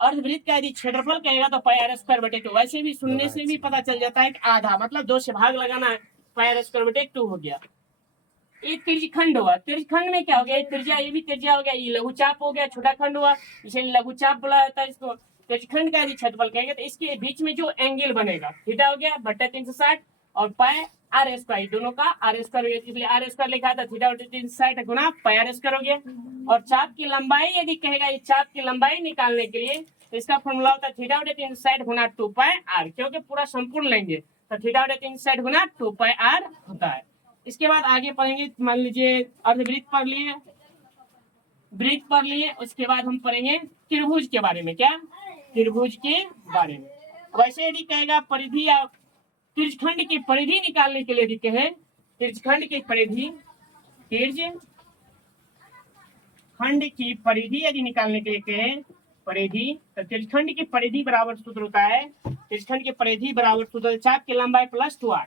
अर्धवृत्त का यदि क्षेत्रफल कहेगा तो पाई आर स्क्वायर बटे 2। वैसे भी सुनने से भी पता चल जाता है कि आधा मतलब 2 से भाग लगाना है, पाई आर स्क्वायर बटे 2 हो गया। एक त्रिज्यखंड हुआ, त्रिज्यखंड में क्या हो गया, त्रिज्या, ये भी त्रिज्या हो गया, ये लघुचाप हो गया, छोटा खंड हुआ, इसे लघुचाप बोला जाता है इसको। त्रिज्यखंड का यदि क्षेत्रफल कहेंगे तो इसके बीच में जो एंगल बनेगा थीटा हो गया बट्टा 360 और पाई आर स्क्वायर, दोनों का आर स्क्वायर हो गया, इसलिए आर स्क्वायर लिखा था, थीटा बटे 360 गुना पाई आर स्क्वायर हो गया। और चाप की लंबाई यदि कहेगा, ये चाप की लंबाई निकालने के लिए इसका फॉर्मूला होता है थीटा बटे 360 गुना 2 पाई आर, क्योंकि पूरा संपूर्ण लेंगे तो थीटा बटे 360 गुना 2 पाई आर होता है। इसके बाद आगे पढ़ेंगे, मान लीजिए अर्धवृत्त पढ़ लिए, वृत्त पढ़ लिए, उसके बाद हम पढ़ेंगे त्रिभुज के बारे में। क्या? त्रिभुज के बारे में। वैसे यदि कहेगा परिधि या त्रिज्यखंड की परिधि निकालने के लिए यदि कहे, त्रिज्यखंड की परिधि, त्रिज्यखंड की परिधि यदि निकालने के लिए कहे परिधि, तो त्रिज्यखंड की परिधि बराबर सूत्र होता है, त्रिज्यखंड की परिधि बराबर सूत्र चाप की लंबाई प्लस 2r,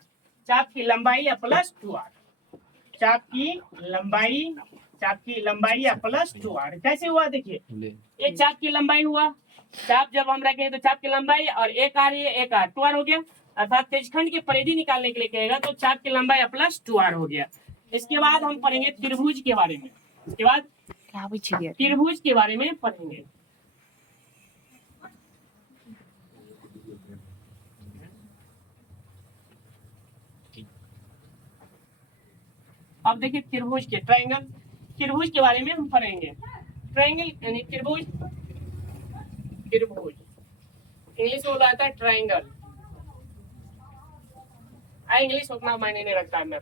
चाप की लंबाई या प्लस 2r, चाप की लंबाई या प्लस 2r। कैसे हुआ देखिए, एक चाप की लंबाई हुआ, चाप जब हम रखें तो चाप की लंबाई और एक आर, ये एक आर 2r हो गया, अर्थात त्रिज्यखंड की परिधि निकालने के लिए कहेगा तो चाप की लंबाई प्लस 2r हो गया। इसके बाद हम पढ़ेंगे त्रिभुज के बारे में, इसके बाद त्रिभुज के बारे में पढ़ेंगे। अब देखिए त्रिभुज के, ट्रायंगल, त्रिभुज के बारे में हम पढ़ेंगे। ट्रायंगल यानी त्रिभुज, त्रिभुज इंग्लिश में बोला जाता है ट्रायंगल, इंग्लिश उतना मायने नहीं रखता है।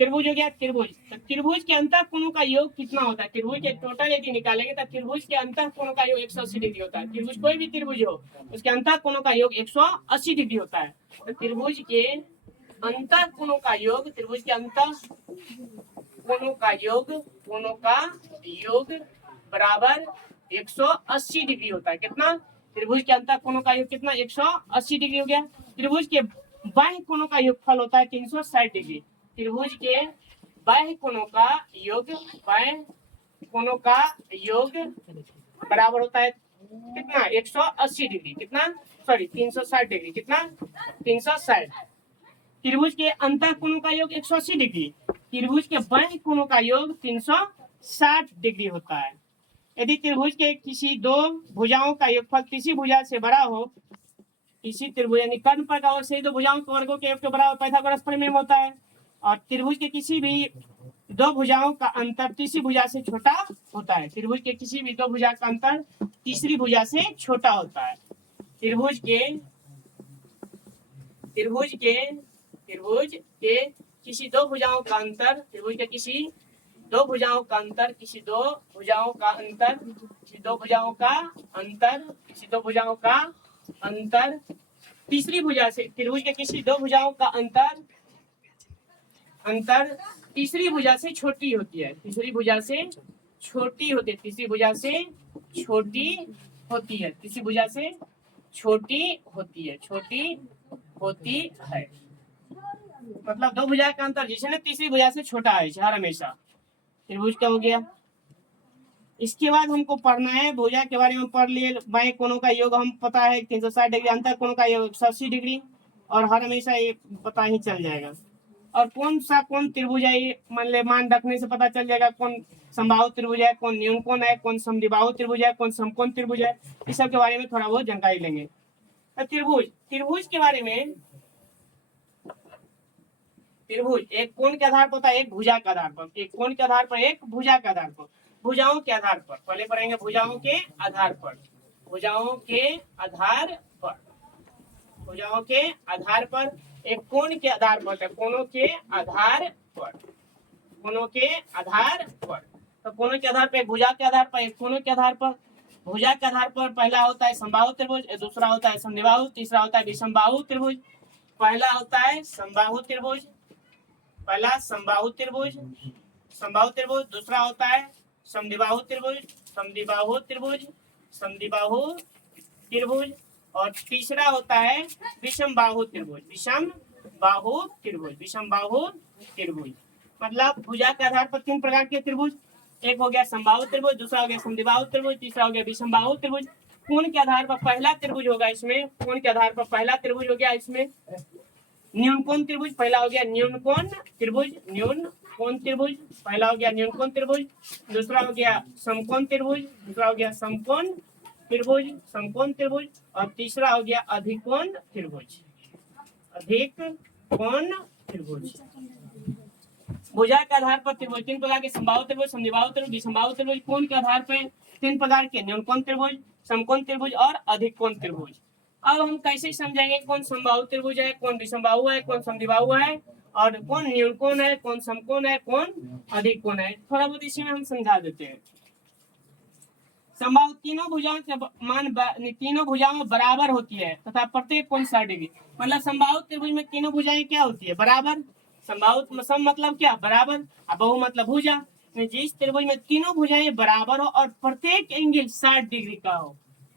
त्रिभुज हो गया त्रिभुज, तो त्रिभुज के अंतःकोणों का योग कितना होता है, त्रिभुज के टोटल यदि निकालेंगे तो त्रिभुज के अंतःकोणों का योग 180 डिग्री होता है। त्रिभुज कोई भी त्रिभुज हो उसके अंतःकोणों का योग 180 डिग्री होता है। तो त्रिभुज के अंतःकोणों का योग, त्रिभुज के अंतःकोणों का योग, कोणों का योग बराबर 180 डिग्री होता है। कितना? त्रिभुज के अंतःकोणों का योग कितना? 180 डिग्री हो गया। त्रिभुज के बाह्य कोणों का योगफल होता है 360 डिग्री। त्रिभुज के बाह्य कोणों का योग, बाह्य कोणों का योग बराबर होता है कितना? 180 डिग्री। कितना? Sorry 360 degree. कितना? 360। त्रिभुज के अंतःकोणों का योग 180 डिग्री, त्रिभुज के बाह्य कोणों का योग 360 डिग्री होता है। यदि त्रिभुज के किसी दो भुजाओं का योगफल किसी भुजा से बड़ा हो, किसी त्रिभुज यानी कर्ण प्रकार से दो भुजाओं के वर्गों के योग के बराबर पाइथागोरस प्रमेय होता है। और त्रिभुज के किसी भी दो भुजाओं का अंतर तीसरी भुजा से छोटा होता है। त्रिभुज के किसी भी दो भुजा का अंतर तीसरी भुजा से छोटा होता है। त्रिभुज के किसी दो भुजाओं का अंतर, त्रिभुज के किसी दो भुजाओं का अंतर, किसी दो भुजाओं का अंतर, किसी दो भुजाओं का अंतर, किसी दो भुजाओं का अंतर तीसरी भुजा से, त्रिभुज के किसी दो भुजाओं का अंतर तीसरी भुजा से छोटी होती है, तीसरी भुजा से छोटी होती है, तीसरी भुजा से छोटी होती है, तीसरी भुजा से छोटी होती है, छोटी होती है। मतलब दो भुजा का अंतर जिसने तीसरी भुजा से छोटा है हर हमेशा, त्रिभुज का हो गया। इसके बाद हमको पढ़ना है भुजा के बारे में पढ़ लिए। बाएं कोणों का योग हम पता है 360 डिग्री, अंतर कोणों का योग 180 डिग्री, और हर हमेशा ये पता ही चल जाएगा। और कौन सा कौन त्रिभुज है ये मान रखने से पता चल जाएगा, कौन समबाहु त्रिभुज है, कौन न्यून कोण है, कौन समद्विबाहु त्रिभुज है, कौन समकोण त्रिभुज है, इस सब के बारे में थोड़ा बहुत जानकारी लेंगे। तो त्रिभुज के बारे में, त्रिभुज एक कोण के आधार पर होता है, एक भुजा के आधार पर, एक कोण के आधार पर, एक भुजा के आधार पर, भुजाओं के आधार पर। पहले पढ़ेंगे भुजाओं के आधार पर, भुजाओं के आधार पर, भुजाओं के आधार पर, एक कोण के आधार पर, कोणों के आधार पर, कोणों के आधार पर। तो कोणों के आधार पर, एक भुजा के आधार पर, एक कोणों के आधार पर। भुजा के आधार पर पहला होता है समबाहु त्रिभुज, दूसरा होता है समद्विबाहु, तीसरा होता है विषमबाहु त्रिभुज। पहला होता है समबाहु त्रिभुज, पहला समबाहु त्रिभुज, समबाहु त्रिभुज। दूसरा होता है समद्विबाहु त्रिभुज, समद्विबाहु त्रिभुज, समद्विबाहु त्रिभुज। और तीसरा होता है विषमबाहु त्रिभुज, विषमबाहु त्रिभुज, विषमबाहु त्रिभुज। मतलब भुजा के आधार पर तीन प्रकार के त्रिभुज, एक हो गया समबाहु त्रिभुज, दूसरा हो गया समद्विबाहु त्रिभुज, तीसरा हो गया विषमबाहु त्रिभुज। कोण के आधार पर पहला त्रिभुज होगा इसमें, कोण के आधार पर पहला त्रिभुज हो गया इसमें न्यून कोण त्रिभुज। पहला हो गया न्यून कोण त्रिभुज, न्यून कोण त्रिभुज पहला हो गया न्यून कोण त्रिभुज। दूसरा हो गया समकोण त्रिभुज, दूसरा हो गया समकोण त्रिभुज, समकोण त्रिभुज। और तीसरा हो गया अधिकोण त्रिभुज, अधिक कोण त्रिभुज। भुजा के आधार पर त्रिभुज तीन प्रकार के, समबाहु त्रिभुज, समद्विबाहु त्रिभुज, विषमबाहु त्रिभुज। कोण के आधार पर तीन प्रकार के, न्यून कोण त्रिभुज, समकोण त्रिभुज और अधिक कोण त्रिभुज। अब हम कैसे समझेंगे कौन समबाहु त्रिभुज है, कौन विषमबाहु है, कौन समद्विबाहु है, और कौन न्यून कोण है, कौन समकोण है, कौन अधिक कोण है। थोड़ा बहुत इसी में हम समझा देते हैं। समबाहु तीनों भुजाओं के मान तीनों भुजाओं बराबर होती है तथा प्रत्येक कोण 60 डिग्री। मतलब समबाहु त्रिभुज में तीनों भुजाएं क्या होती है, बराबर। समबाहु सम मतलब क्या, बराबर, और बहु मतलब भुजा। जिस त्रिभुज में तीनों भुजाएं बराबर हो और प्रत्येक एंगल 60 डिग्री का हो,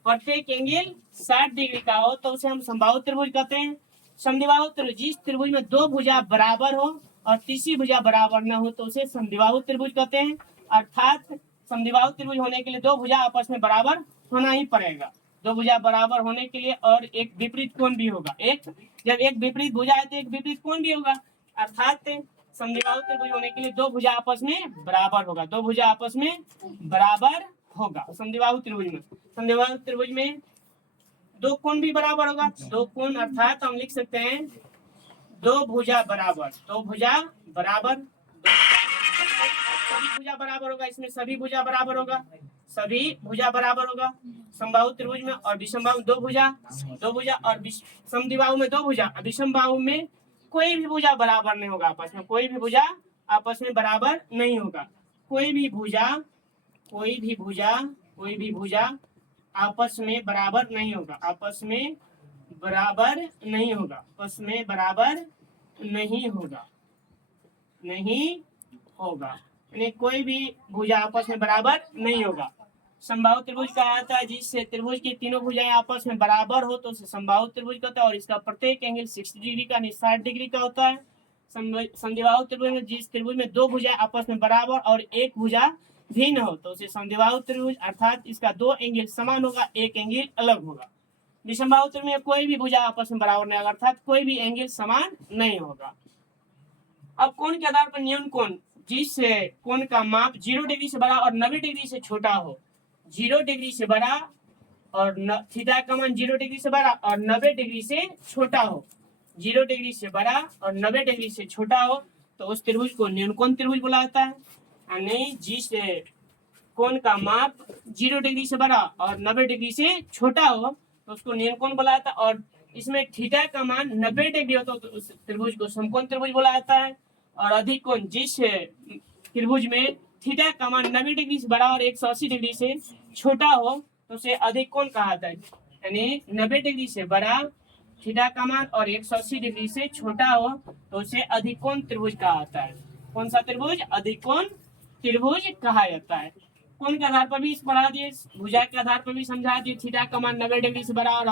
प्रत्येक एंगल 60 डिग्री का हो, तो उसे हम समबाहु त्रिभुज कहते हैं। समद्विबाहु त्रिभुज, जिस त्रिभुज में दो भुजा बराबर हो और तीसरी भुजा बराबर न हो, तो उसे समद्विबाहु त्रिभुज कहते हैं। अर्थात समद्विबाहु त्रिभुज होने के लिए दो भुजा आपस में बराबर होना ही पड़ेगा। दो भुजा बराबर होने के लिए और एक विपरीत कोण भी होगा। एक जब एक विपरीत भुजा है तो एक विपरीत कोण भी होगा। अर्थात समद्विबाहु त्रिभुज होने के लिए दो भुजा आपस में बराबर होगा, दो भुजा आपस में बराबर होगा समद्विबाहु त्रिभुज में। समद्विबाहु त्रिभुज में दो कोण भी बराबर होगा, दो कोण, अर्थात हम लिख सकते हैं दो भुजा बराबर, दो भुजा बराबर, सभी भुजा बराबर होगा, इसमें सभी भुजा बराबर होगा, सभी भुजा बराबर होगा समबाहु त्रिभुज में। और विषमबाहु दो भुजा, दो भुजा, और समद्विबाहु में दो भुजा, विषमबाहु में कोई भी भुजा बराबर नहीं होगा आपस में, कोई भी भुजा आपस में बराबर नहीं होगा। कोई भी भुजा, कोई भी भुजा, कोई भी भुजा आपस में बराबर नहीं होगा, आपस में बराबर नहीं होगा, आपस में बराबर नहीं होगा, नहीं होगा, यानी कोई भी भुजा आपस में बराबर नहीं होगा। समबाहु त्रिभुज कहा जाता है जिससे त्रिभुज की तीनों भुजाएं आपस में बराबर हो तो उसे समबाहु त्रिभुज कहता है, और इसका प्रत्येक एंगल 60 डिग्री का, 60 डिग्री का होता है। समद्विबाहु त्रिभुज में जिस त्रिभुज में दो भुजाएं आपस में बराबर और एक भुजा भिन्न हो तो उसे समद्विबाहु त्रिभुज, अर्थात इसका दो एंगल समान होगा, एक एंगल अलग होगा। विषमबाहु त्रिभुज में कोई भी भुजा आपस में बराबर नहीं होगा, अर्थात कोई भी एंगल समान नहीं होगा। अब कोण के आधार पर न्यून कोण, जिस कोण का माप 0 डिग्री से बड़ा और 90 डिग्री से छोटा हो, 0 डिग्री से बड़ा और थीटा का मान 0 डिग्री से बड़ा और 90 डिग्री से छोटा हो, 0 डिग्री से बड़ा और 90 डिग्री से छोटा हो, तो उस त्रिभुज को न्यून कोण त्रिभुज बोला जाता है। यानी जिस कोण का माप 0 डिग्री से बड़ा और 90 डिग्री से छोटा हो तो उसको न्यून कोण बोला जाता है। और इसमें थीटा का मान 90 डिग्री हो तो उस त्रिभुज को समकोण त्रिभुज बोला जाता है। और अधिक कोण, जिस त्रिभुज में थीटा का मान 90 डिग्री से बड़ा और 180 डिग्री से छोटा हो तो उसे अधिक कोण कहा जाता है। यानी 90 डिग्री से बड़ा, थीटा का मान और 180 डिग्री से छोटा हो तो उसे अधिक कोण त्रिभुज कहा जाता है। कौन सा त्रिभुज, अधिक कोण त्रिभुज कहा जाता है। कोण के आधार पर भी पढ़ा दिए, भुजा के आधार पर भी समझा दिए। थीटा का मान 90 डिग्री से बड़ा और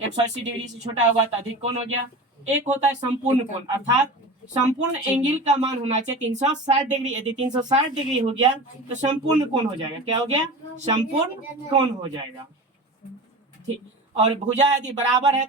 180 डिग्री से छोटा होगा तो अधिक कोण हो गया। एक होता है संपूर्ण कोण, अर्थात संपूर्ण एंगल का मान होना चाहिए 360 डिग्री। यदि 360 डिग्री हो गया तो संपूर्ण कोण हो जाएगा। क्या हो गया, संपूर्ण कोण हो जाएगा। ठीक, और भुजा यदि बराबर है तो